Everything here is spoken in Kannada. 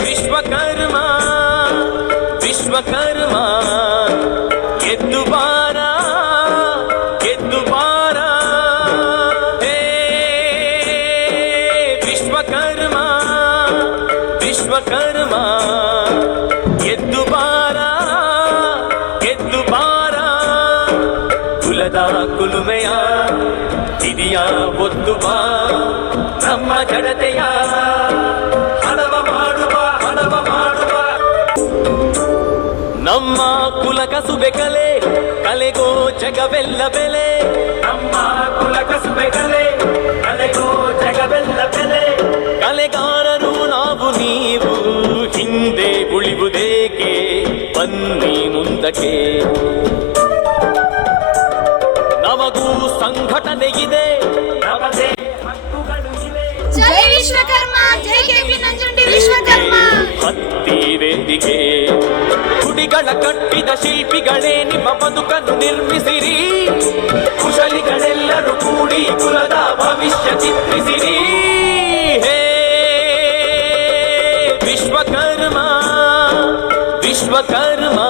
ವಿಶ್ವಕರ್ಮ ವಿಶ್ವಕರ್ಮ ಗೆದ್ದು ಬಾರ ಗೆದ್ದು ಬಾರ ಹೇ ವಿಶ್ವಕರ್ಮ ವಿಶ್ವಕರ್ಮ ಗೆದ್ದು ಬಾರ ಗೆದ್ದು ಬಾರ ಕುಲದ ಕುಲುಮೆಯ ಹಿರಿಯ ಒದ್ದು ಬಾ ನಮ್ಮ ಜಡತೆಯ ಹಣವ ಮಾಡುವ ಹಣವ ಮಾಡುವ ನಮ್ಮ ಕುಲ ಕಸುಬೆ ಕಲೆ ಕಲೆಗೋ ಜಗವೆಲ್ಲ ಬೆಲೆ ನಮ್ಮ ಕುಲ ಕಸುಬೆ ಕಲೆ ಕಲೆಗೋ ಜಗವೆಲ್ಲ ಬೆಲೆ ಕಲೆಗಾರರು ನಾವು ನೀವು ಹಿಂದೆ ಉಳಿವುದೇಕೆ ಬನ್ನಿ ಮುಂದಕ್ಕೆ ನಮಗೂ ಸಂಘಟನೆ ಇದೆ ನಮದೇ ಹಕ್ಕುಗಳು ಇವೆ ಜೈ ವಿಶ್ವಕರ್ಮ ಜೈ ಕೆಪಿ ನಂಜುಂಡಿ ವಿಶ್ವಕರ್ಮ ಹತ್ತಿ ವೇದಿಕೆ ಗುಡಿಗಳ ಕಟ್ಟಿದ ಶಿಲ್ಪಿಗಳೇ ನಿಮ್ಮ ಬದುಕನ್ನು ನಿರ್ಮಿಸಿರಿ ಕುಶಲಿಗಳೆಲ್ಲರೂ ಕೂಡಿ ಕುಲದ ಭವಿಷ್ಯ ಚಿತ್ರಿಸಿರಿ ಹೇ ವಿಶ್ವಕರ್ಮ ವಿಶ್ವಕರ್ಮ